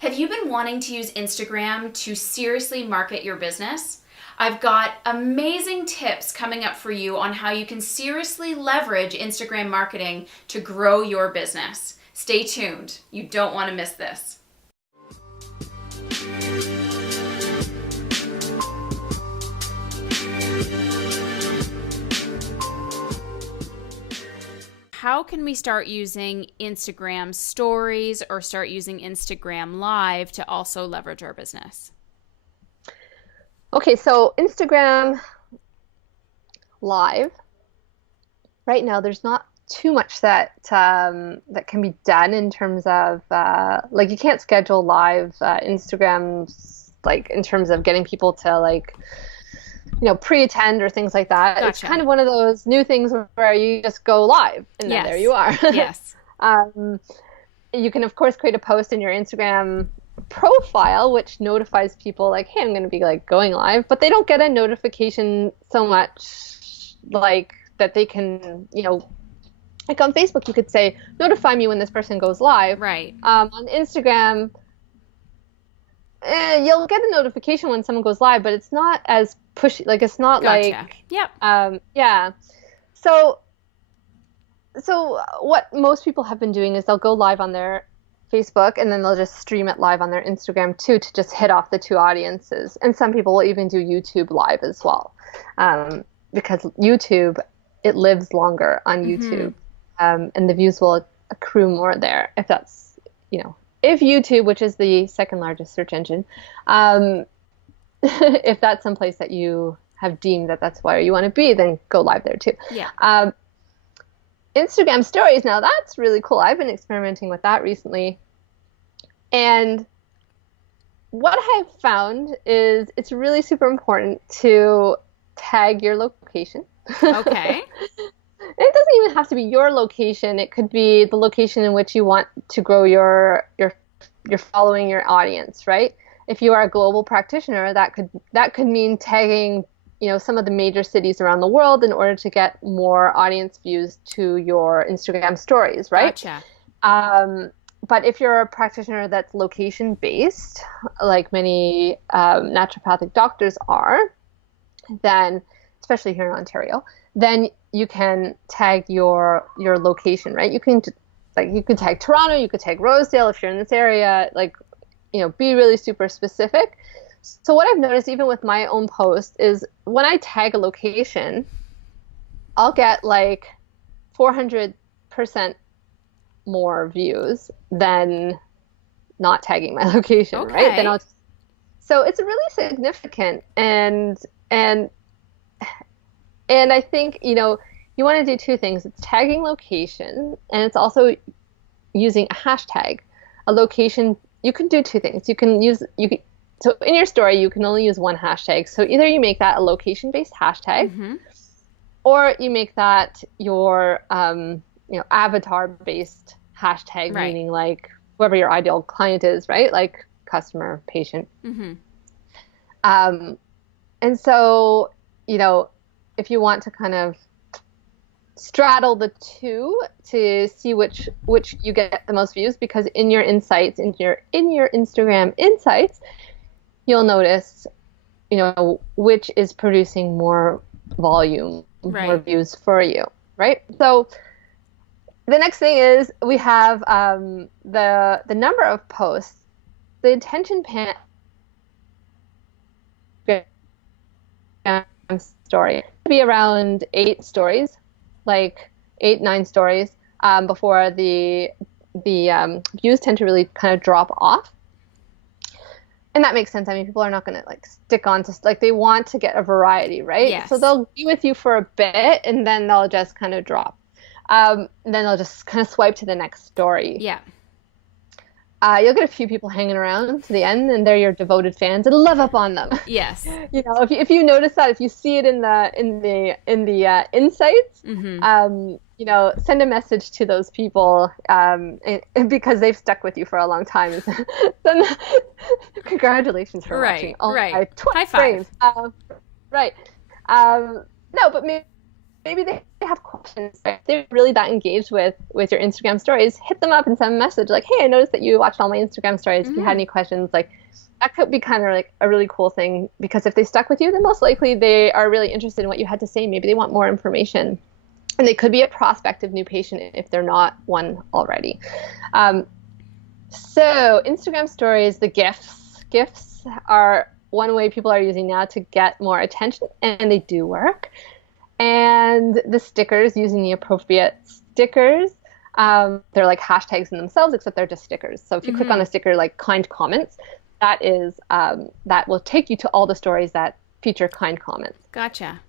Have you been wanting to use Instagram to seriously market your business? I've got amazing tips coming up for you on how you can seriously leverage Instagram marketing to grow your business. Stay tuned. You don't want to miss this. How can we start using Instagram stories or start using Instagram Live to also leverage our business? Okay, so Instagram Live, right now there's not too much that that can be done in terms of like you can't schedule live Instagrams like in terms of getting people to like pre-attend or things like that. Gotcha. It's kind of one of those new things where you just go live and then there you are. Yes. You can of course create a post in your Instagram profile which notifies people like, hey, I'm going to be like going live, but they don't get a notification so much like that they can, like on Facebook you could say notify me when this person goes live. Right. On Instagram you'll get a notification when someone goes live, but it's not as pushy. Like it's not Gotcha. like Yep. yeah. So what most people have been doing is they'll go live on their Facebook and then they'll just stream it live on their Instagram too to just hit off the two audiences. And some people will even do YouTube live as well, because YouTube, it lives longer on YouTube, and the views will accrue more there if that's if YouTube, which is the second largest search engine, if that's someplace that you have deemed that that's where you want to be, then go live there too. Yeah. Instagram stories, now that's really cool. I've been experimenting with that recently. And what I've found is it's really super important to tag your location. Okay. It doesn't even have to be your location. It could be the location in which you want to grow your following, your audience, right? If you are a global practitioner, that could mean tagging, some of the major cities around the world in order to get more audience views to your Instagram stories, right? Gotcha. But if you're a practitioner that's location based, like many naturopathic doctors are, then especially here in Ontario, then you can tag your location, right? You can tag Toronto, you could tag Rosedale if you're in this area, like, be really super specific. So what I've noticed even with my own post is when I tag a location, I'll get like 400% more views than not tagging my location, right? Okay. So it's really significant, and I think, you want to do two things. It's tagging location, and it's also using a hashtag. A location, you can do two things. So in your story, you can only use one hashtag. So either you make that a location-based hashtag, or you make that your avatar-based hashtag, right. Meaning like whoever your ideal client is, right? Like customer, patient. And so, if you want to kind of straddle the two to see which you get the most views, because in your insights, in your Instagram insights, you'll notice, which is producing more volume, right. more views for you, right? So the next thing is we have the number of posts, the attention span story be around 8 stories, like 8-9 stories, before the views tend to really kind of drop off. And that makes sense. I mean, people are not going to like stick on to, like, they want to get a variety, right? Yes. So they'll be with you for a bit and then they'll just kind of drop. Then they'll just kind of swipe to the next story. Yeah. You'll get a few people hanging around to the end, and they're your devoted fans and love up on them. Yes. If you notice that, if you see it in the insights, send a message to those people, and because they've stuck with you for a long time. Then congratulations for watching. Oh, right. My High five. frames. Right. No, but maybe they have questions, if they're really that engaged with your Instagram stories, hit them up and send a message like, hey, I noticed that you watched all my Instagram stories. If you had any questions, like that could be kind of like a really cool thing, because if they stuck with you, then most likely they are really interested in what you had to say. Maybe they want more information. And they could be a prospective new patient if they're not one already. So Instagram stories, the GIFs are one way people are using now to get more attention, and they do work. And the stickers, using the appropriate stickers, they're like hashtags in themselves, except they're just stickers. So if you click on a sticker like kind comments, that will take you to all the stories that feature kind comments. Gotcha.